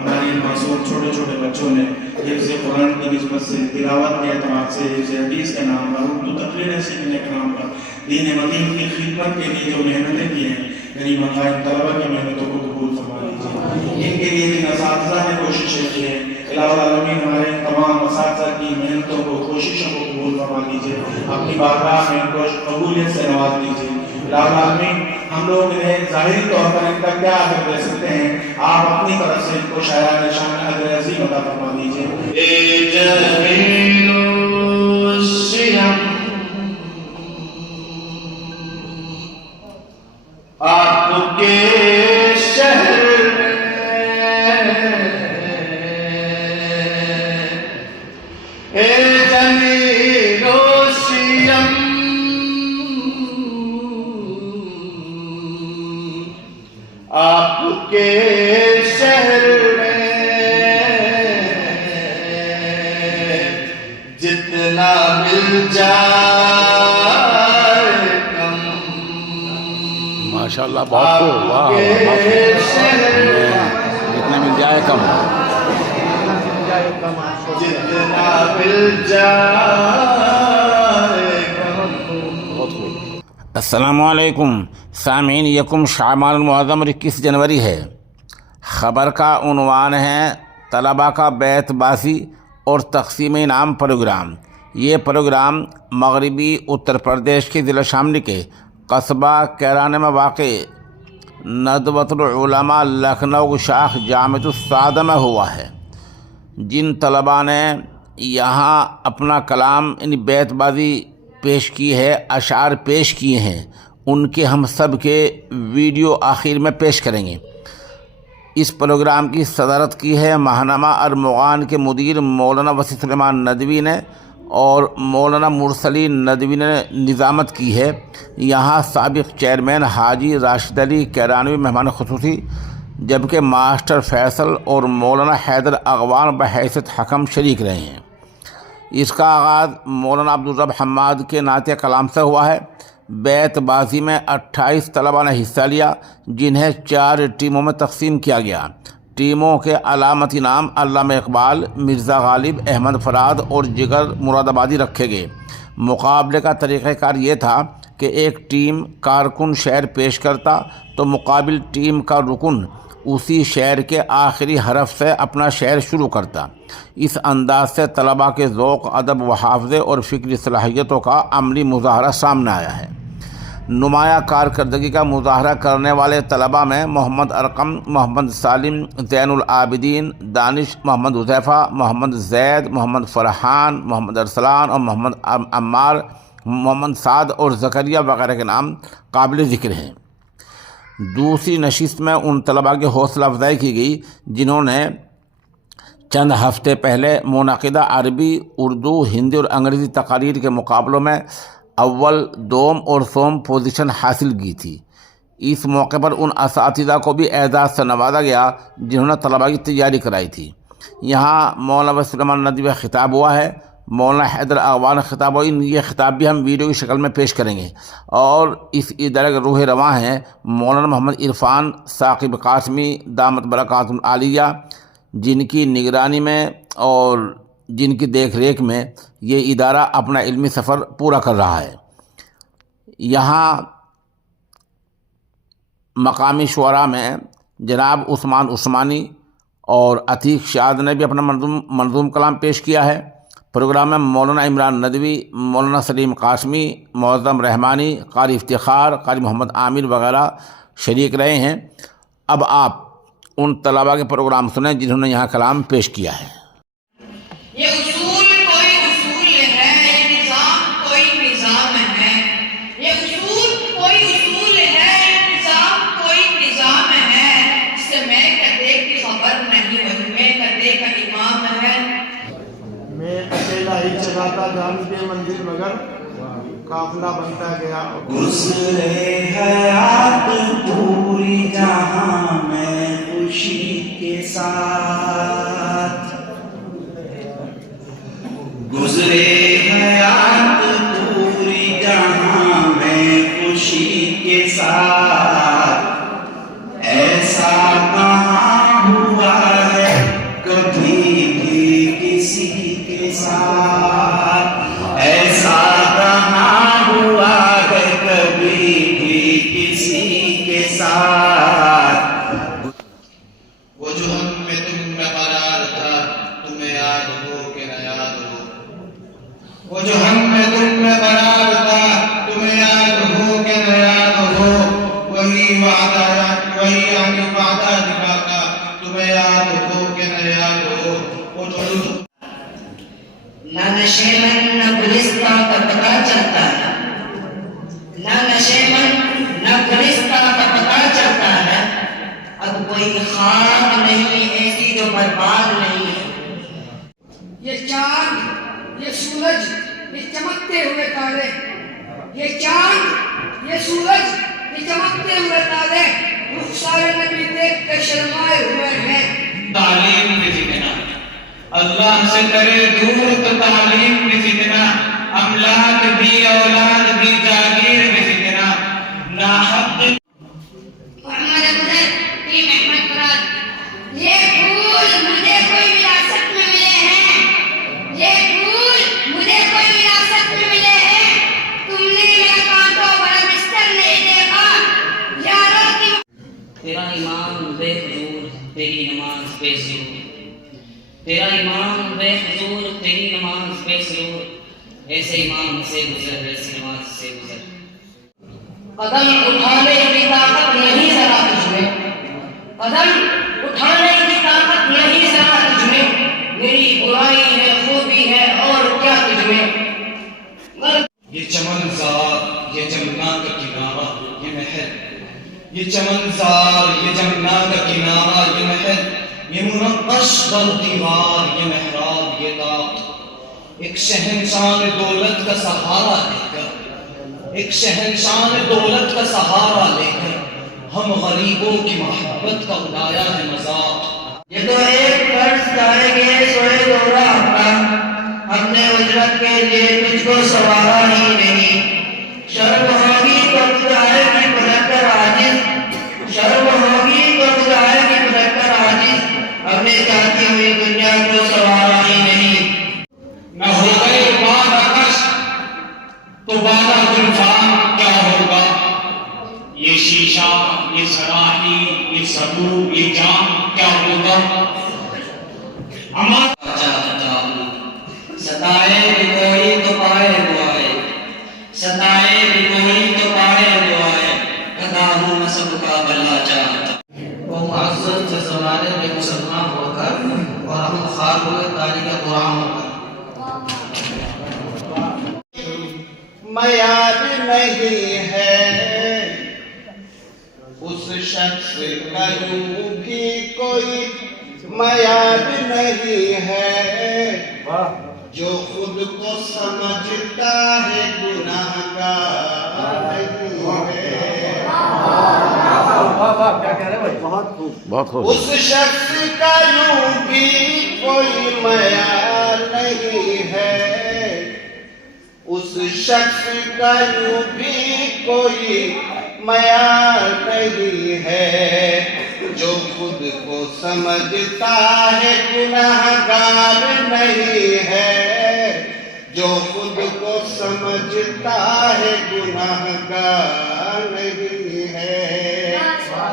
ہمارے معصوم چھوٹے چھوٹے بچوں نے حفظ قرآن کی نسبت سے، تلاوت کے اعتبار سے، حفظ حدیث کے نام پر، اردو تقریریں سیکھنے کے نام پر دین مدین کی خدمت کے لیے جو محنتیں کی ہیں، یعنی مقاصد طلبہ کی محنتوں کو قبول فرما لیجیے۔ ان کے لیے جن اساتذہ نے کوششیں کی ہیں، الہ العالمین ہمارے تمام اساتذہ کی محنتوں کو، کوششوں کو قبول فرما لیجیے، اپنی بارگاہ میں ان کو قبولیت سے نواز دیجیے۔ الہ العالمین ہم لوگ انہیں ظاہری طور پر ان کا کیا اجر دے سکتے ہیں، آپ اپنی طرف سے ان کو شاعرانہ شان اجر عظیم عطا فرما دیجیے۔ اے جمیل الشیم آپ کے شہر میں، اے جمیل الشیم آپ کے شہر میں جتنا مل جائے کم، ماشاءاللہ بہت خوب، واہ جتنا مل جائے کم، جتنا مل جائے کم، بہت خوب۔ السلام علیکم سامعین، یکم شعبان المعظم 21 جنوری ہے۔ خبر کا عنوان ہے طلباء کا بیت بازی اور تقسیم انعام پروگرام۔ یہ پروگرام مغربی اتر پردیش کے ضلع شاملی کے قصبہ کیرانے میں واقع ندوۃ العلماء لکھنؤ شاخ جامعۃ السعادہ میں ہوا ہے۔ جن طلباء نے یہاں اپنا کلام یعنی بیت بازی پیش کی ہے، اشعار پیش کیے ہیں، ان کے ہم سب کے ویڈیو آخر میں پیش کریں گے۔ اس پروگرام کی صدارت کی ہے ماہنامہ ارمغان کے مدیر مولانا وسیع سلیمان ندوی نے، اور مولانا مرسلی ندوی نے نظامت کی ہے۔ یہاں سابق چیئرمین حاجی راشد علی کیرانوی مہمان خصوصی، جبکہ ماسٹر فیصل اور مولانا حیدر اغوان بحیثیت حکم شریک رہے ہیں۔ اس کا آغاز مولانا عبدالرب حماد کے نعت کلام سے ہوا ہے۔ بیت بازی میں 28 طلباء نے حصہ لیا، جنہیں 4 ٹیموں میں تقسیم کیا گیا۔ ٹیموں کے علامتی نام علامہ اقبال، مرزا غالب، احمد فراد اور جگر مراد آبادی رکھے گئے۔ مقابلے کا طریقہ کار یہ تھا کہ ایک ٹیم کارکن شعر پیش کرتا تو مقابل ٹیم کا رکن اسی شعر کے آخری حرف سے اپنا شعر شروع کرتا۔ اس انداز سے طلباء کے ذوق، ادب و حافظے اور فکری صلاحیتوں کا عملی مظاہرہ سامنے آیا ہے۔ نمایاں کارکردگی کا مظاہرہ کرنے والے طلباء میں محمد ارقم، محمد سالم، زین العابدین، دانش، محمد حذیفہ، محمد زید، محمد فرحان، محمد ارسلان اور محمد عمار، محمد سعد اور زکریہ وغیرہ کے نام قابل ذکر ہیں۔ دوسری نشست میں ان طلباء کی حوصلہ افزائی کی گئی جنہوں نے چند ہفتے پہلے منعقدہ عربی، اردو، ہندی اور انگریزی تقاریر کے مقابلوں میں اول، دوم اور سوم پوزیشن حاصل کی تھی۔ اس موقع پر ان اساتذہ کو بھی اعزاز سے نوازا گیا جنہوں نے طلباء کی تیاری کرائی تھی۔ یہاں مولانا وسیع سلیمان ندوی کا خطاب ہوا ہے، مولانا حیدر اغوان خطاب ہوا۔ یہ خطاب بھی ہم ویڈیو کی شکل میں پیش کریں گے۔ اور اس ادارے کے روح رواں ہیں مولانا محمد عرفان ثاقب قاسمی دامت برکاتہم العالیہ، جن کی نگرانی میں اور جن کی دیکھ ریکھ میں یہ ادارہ اپنا علمی سفر پورا کر رہا ہے۔ یہاں مقامی شعراء میں جناب عثمان عثمانی اور عتیق شاد نے بھی اپنا منظوم کلام پیش کیا ہے۔ پروگرام میں مولانا عمران ندوی، مولانا سلیم قاسمی، معظم رحمانی، قاری افتخار، قاری محمد عامر وغیرہ شریک رہے ہیں۔ اب آپ ان طلباء کے پروگرام سنیں جنہوں نے یہاں کلام پیش کیا ہے۔ یہ اصول کوئی اصول ہے، یہ نظام کوئی نظام ہے، یہ اصول کوئی اصول ہے، یہ نظام کوئی نظام ہے، اس سے میں کدے کی خبر نہیں ہوں، میں کدے کا امام ہے۔ میں اکیلا ہی چلاتا جان کے منزل مگر قافلہ بنتا گیا۔ گزرے حیات پوری جہاں میں خوشی کے ساتھ، گزرے حیات پوری جہاں میں خوشی کے ساتھ، ایسا نشے من نہ گلستان کا پتہ چلتا ہے، نہ نشے من نہ گلستان کا پتہ چلتا ہے، اب کوئی خاک نہیں ایسی جو برباد نہیں ہے۔ یہ چاند، یہ سورج، یہ چمکتے ہوئے تارے، یہ چاند، یہ سورج، یہ چمکتے ہوئے تارے رخسار نبی دیکھ کر شرمائے ہوئے ہیں۔ تعلیم میں فتنہ، اللہ سے کرے دور تو تعلیم میں فتنہ، املاک بھی اولاد بھی جاگیر میں فتنہ، ناحق محمد ابوذر ٹیم احمد فراد، یہ پھول مجھے کوئی وراثت میں ملے ہیں، یہ پھول مجھے کوئی وراثت میں ملے ہیں، تم نے میرا کانٹوں بڑا بستر نہیں دیکھا، یاروں کی تیرا امام بے حضور تیری نماز بے سرور، تیرا امام بے حضور تیری نماز بے سرور، ایسے امام سے گزر ایسی نماز سے گزر۔ قدم اٹھانے کی طاقت نہیں ذرا تجھ میں، قدم اٹھانے کی طاقت نہیں ذرا تجھ میں، میری برائی ہے خوبی ہے اور کیا تجھ میں، یہ چمن زار یہ جمنا کا کنارہ یہ محل، یہ چمن زار یہ جمنا کا کنارہ یہ محل، یہ منقش در دیوار یہ محراب یہ طاق، ایک شہنشاہ دولت کا سہارا لے کر، ایک شہنشاہ دولت کا سہارا لے کر ہم غریبوں کی محبت کا اڑایا ہے مذاق۔ یہ تو ایک فرض جائیں گے سوئے دورہ اپنا، ہم نے اجرت کے لیے تجھ کو سوارا ہی نہیں، شرم ہوگی تو تجھ آئے گی بلند کر عاجز، شرم ہوگی تو تجھ آئے گی بلند کر عاجز، ہم نے چاہتی ہوئی دنیا کو سوارا ہی نہیں۔ نہ ہو گئے باد آکش تو بالا گلفام کیا ہوگا، یہ شیشہ یہ سراحی یہ سبو یہ جام کیا ہوگا، اما چاہتا ہوں ستائے بھی کوئی تو پائے دعائے، ستائے بھی کوئی تو پائے دعائے، گدا ہوں میں سب کا بھلا چاہتا۔ وہ معزز سے زمانے میں مسلمان ہو کر اور ہم خار ہوئے تاریخ قرآن ہو کر، میعاد نہیں ہے اس شخص کا یوں بھی کوئی میعاد نہیں ہے، جو خود کو سمجھتا ہے گناہگار نہیں ہے، بہت خوب۔ اس شخص کا یوں بھی کوئی معیار نہیں ہے، اس شخص کا یوں بھی کوئی معیار نہیں ہے، جو خود کو سمجھتا ہے گناہگار نہیں ہے، جو خود کو سمجھتا ہے گناہگار نہیں ہے۔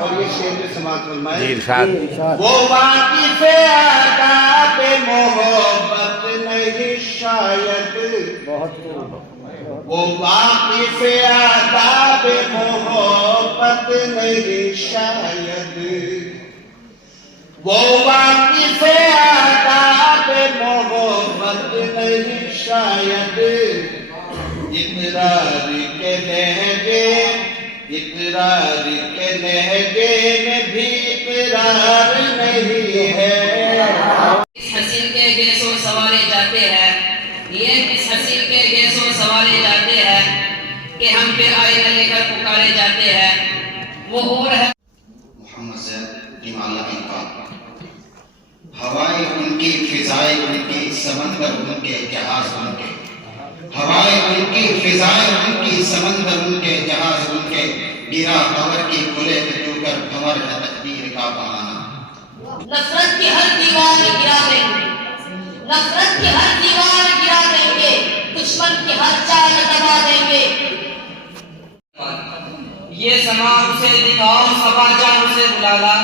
اور یہ شعر میں سماعت فرمائے، جی ارشاد۔ وہ واقف آداب محبت نہیں شاید، وہ واقف آداب محبت نہیں شاید، وہ واقف آداب محبت نہیں شاید، اقرار کے لہجے اقرار کے لہجے میں بھی اقرار نہیں ہے۔ اس حسین کے گیسوں سوارے جاتے ہیں، یہ کس حسین کے گیسوں سوارے جاتے ہیں کہ ہم پہ آئینہ لے کر پکارے جاتے ہیں، وہ اور ہے محمد زید ٹیم عالمی پاک، ہوائیں ان کی فضائیں ان کی سمندر ان کے جہاز ان کے، ہوائیں ان کی فضائیں ان کی سمندر ان کے جہاز ان کے، گرا قبر کی کھلے پہ جو کر بھور ہے تقدیر کا بہانہ۔ نفرت کی ہر دیوار گرا دیں گے، نفرت کی ہر دیوار گرا دیں گے، دشمن کی ہر چال دبا دیں گے۔ یہ سما اسے دکھاؤ سبا جاں اسے بلالا،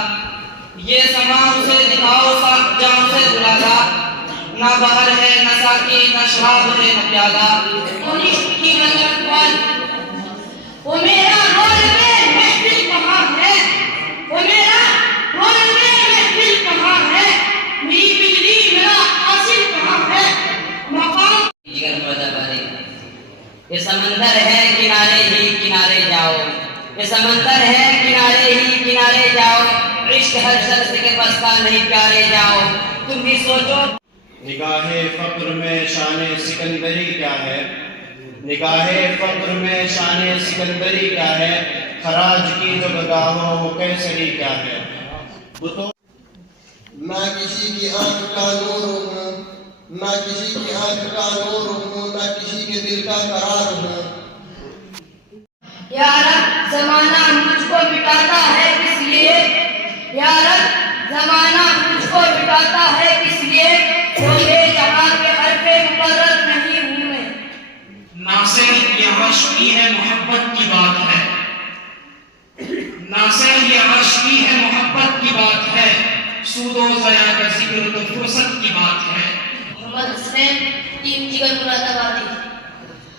یہ سما اسے دکھاؤ سب جاں اسے بلالا، نہ بہر ہے نہ ساقی نہ شراب ہے نہ پیالہ، ان عشق کی رنگت وال، وہ میرا رول میں محفل کہاں ہے، وہ میرا رول میں محفل کہاں ہے، میری بجلی میرا حاصل کہاں ہے، مقام سمندر ہے کنارے ہی کنارے جاؤ، یہ سمندر ہے کنارے ہی کنارے جاؤ، عشق ہر شخص کے بس کا نہیں پیارے جاؤ، تم بھی سوچو۔ نگاہ فقر میں شان سکندری کیا ہے، نگاہ فقر میں شان سکندری کیا ہے، خراج کی جو گاہوں وہ کیسری کیا ہے۔ نہ کسی کی آنکھ کا نور ہوں، نہ کسی کی آنکھ کا نور ہوں، نہ کسی کے دل کا قرار ہوں۔ یا رب زمانہ مجھ کو بٹاتا ہے کس لیے، یا رب زمانہ مجھ کو بٹاتا ہے کس لیے، جو یہ جہاں کے حرف مقرر نہیں ہوں میں۔ ناصر یہ عاشقی ہے محبت کی بات ہے، ناصر یہ عاشقی ہے محبت کی بات ہے، سود و ضیاء کا ذکر تو فرصت کی بات ہے۔ محمد حسین ٹیم جگر مراد آبادی۔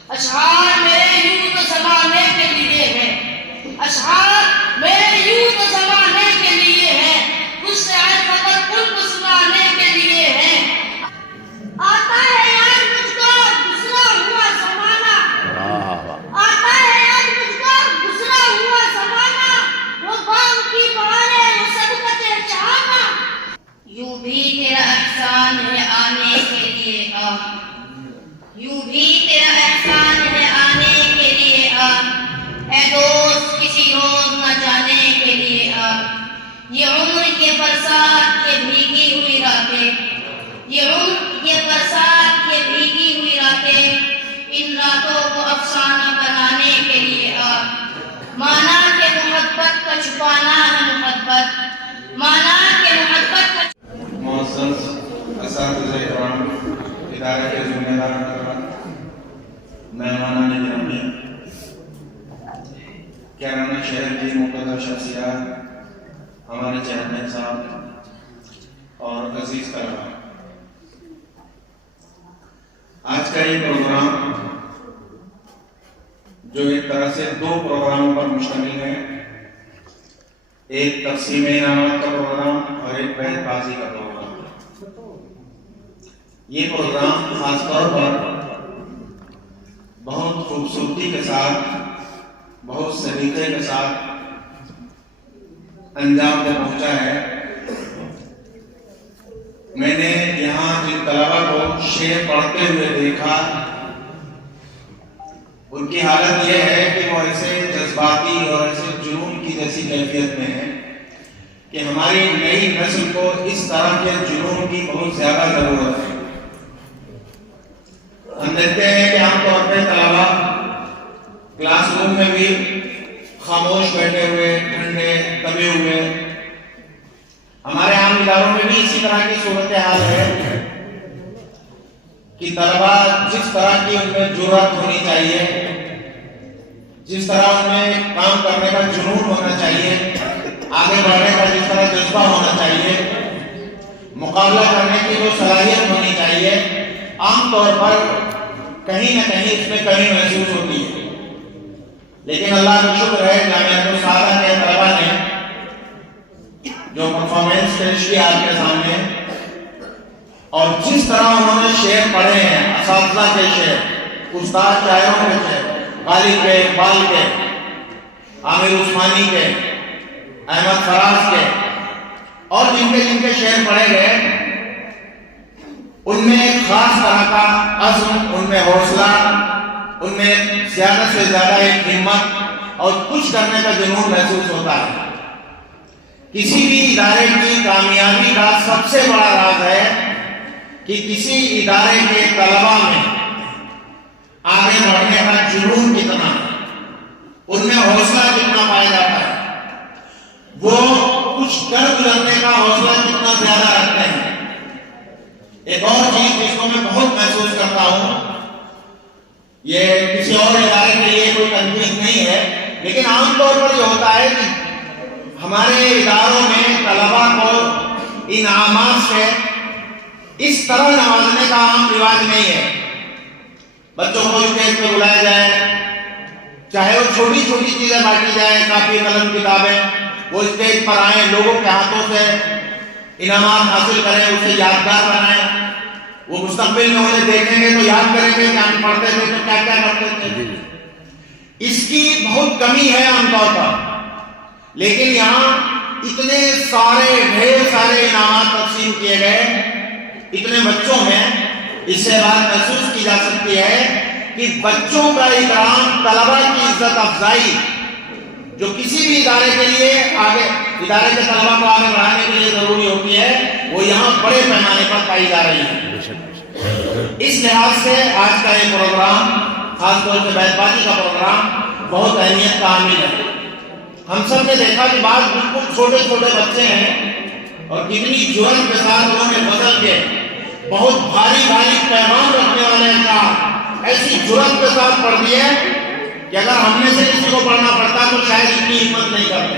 اشعار میرے یوں تو زمانے کے لیے ہیں، اشعار میرے یوں تو زمانے کے لیے ہیں، کچھ شعر فقط ان کو سنانے کے لیے ہیں۔ آتا ہے یاد مجھ کو گزرا ہوا زمانہ، آتا ہے یاد مجھ کو گزرا ہوا زمانہ، وہ بام کی بہاریں وہ صدقتیں چاہنا۔ یوں بھی تیرا احسان ہے آنے کے لیے آ، یوں بھی تیرا احسان ہے آنے کے لیے آ، اے دوست کسی روز نہ جانے کے لیے آ۔ یہ عمر کے برسات یہ بھیگی ہوئی راتیں، یہ عمر یہ برسات یہ بھیگی ہوئی راتیں، ان راتوں کو افسانہ بنانے کے لیے آ۔ مانا کہ محبت کا چھپانا ہے محبت، مانا کہ محبت کا معزز اساتذہ کرام، ادارے کے ذمہ دار حضرات، مہمانان گرامی، کیرانہ شہر کی مقتدر شخصیات، ہمارے چیئرمین صاحب اور عزیز طلباء، آج کا یہ پروگرام جو ایک طرح سے دو پروگراموں پر مشتمل ہے، ایک تقسیم انعامات کا پروگرام اور ایک بیت بازی کا پروگرام۔ یہ پروگرام خاص طور پر بہت خوبصورتی کے ساتھ، بہت سلیقے کے ساتھ انجام تک پہنچا ہے۔ میں نے یہاں جن طلباء کو شعر پڑھتے ہوئے دیکھا، ان کی حالت یہ ہے کہ وہ ایسے جذباتی اور ایسے جنون کی جیسی کیفیت میں ہے کہ ہماری نئی نسل کو اس طرح کے جنون کی بہت زیادہ ضرورت ہے۔ ہم دیکھتے ہیں کہ عام طور پہ طلباء کلاس روم میں بھی خاموش بیٹھے ہوئے، ٹھنڈے دبے ہوئے، ہمارے عام اداروں میں بھی اسی طرح کی صورتحال ہے کہ طلباء جس طرح کی ان میں جرأت ہونی چاہیے، جس طرح ان میں کام کرنے کا جنون ہونا چاہیے، آگے بڑھنے کا جس طرح جذبہ ہونا چاہیے، مقابلہ کرنے کی جو صلاحیت ہونی چاہیے، عام طور پر کہیں نہ کہیں اس میں کمی محسوس ہوتی ہے۔ لیکن اللہ کا شکر ہے جامعہ السعادہ کے طلباء نے جو پرفارمنس پیش کی آپ کے سامنے، اور جس طرح انہوں نے شعر پڑھے ہیں، اساتذہ کے شعر، استاد شاعروں کے شعر، غالب کے، اقبال کے، عامر عثمانی کے، احمد فراز کے، اور جن کے شعر پڑھے گئے، ان میں ایک خاص طرح کا عزم، ان میں حوصلہ، ان میں زیادہ سے زیادہ ایک ہمت اور کچھ کرنے کا جنون محسوس ہوتا ہے۔ کسی بھی ادارے کی کامیابی کا سب سے بڑا راز ہے کہ کسی ادارے کے طلباء میں آگے بڑھنے کا جنون کتنا ہے، ان میں حوصلہ کتنا پایا جاتا ہے، وہ کچھ کر گزرنے کا حوصلہ کتنا زیادہ رکھتے ہیں۔ ایک اور چیز جس کو میں بہت محسوس کرتا ہوں، یہ کسی اور ادارے کے لیے کوئی تنقید نہیں ہے، لیکن عام طور پر یہ ہوتا ہے کہ ہمارے اداروں میں طلباء کو انعامات سے اس طرح نوازنے کا عام رواج نہیں ہے۔ بچوں کو اسٹیج پہ بلایا جائے، چاہے وہ چھوٹی چھوٹی چیزیں بانٹی جائیں، کاپی قلم کتابیں، وہ اسٹیج پر آئیں، لوگوں کے ہاتھوں سے انعامات حاصل کریں، اسے یادگار بنائیں، وہ مستقبل میں انہیں دیکھیں گے تو یاد کریں گے کہ ہم پڑھتے تھے تو کیا کیا کرتے تھے. اس کی بہت کمی ہے عام طور پر، لیکن یہاں اتنے سارے ڈھیر سارے انعامات تقسیم کیے گئے اتنے بچوں میں. اس سے بات محسوس کی جا سکتی ہے کہ بچوں کا اکرام، طلبہ کی عزت افزائی جو کسی بھی ادارے کے لیے آگے، ادارے کے طلبہ کو آگے بڑھانے کے لیے ضروری ہوتی ہے، وہ یہاں بڑے پیمانے پر پائی جا رہی ہے. اس لحاظ سے آج کا یہ پروگرام، خاص طور سے بیت بازی کا پروگرام، بہت اہمیت کا حامل ہے. ہم سب نے دیکھا کہ بعض بالکل چھوٹے چھوٹے بچے ہیں اور کتنی جرأت کے ساتھ انہوں نے بدل کے بہت بھاری بھاری پیغام رکھنے والے اشعار ایسی جرأت کے ساتھ پڑھ دیے کہ اگر ہم میں سے کسی کو پڑھنا پڑتا تو شاید اتنی ہمت نہیں کرتے.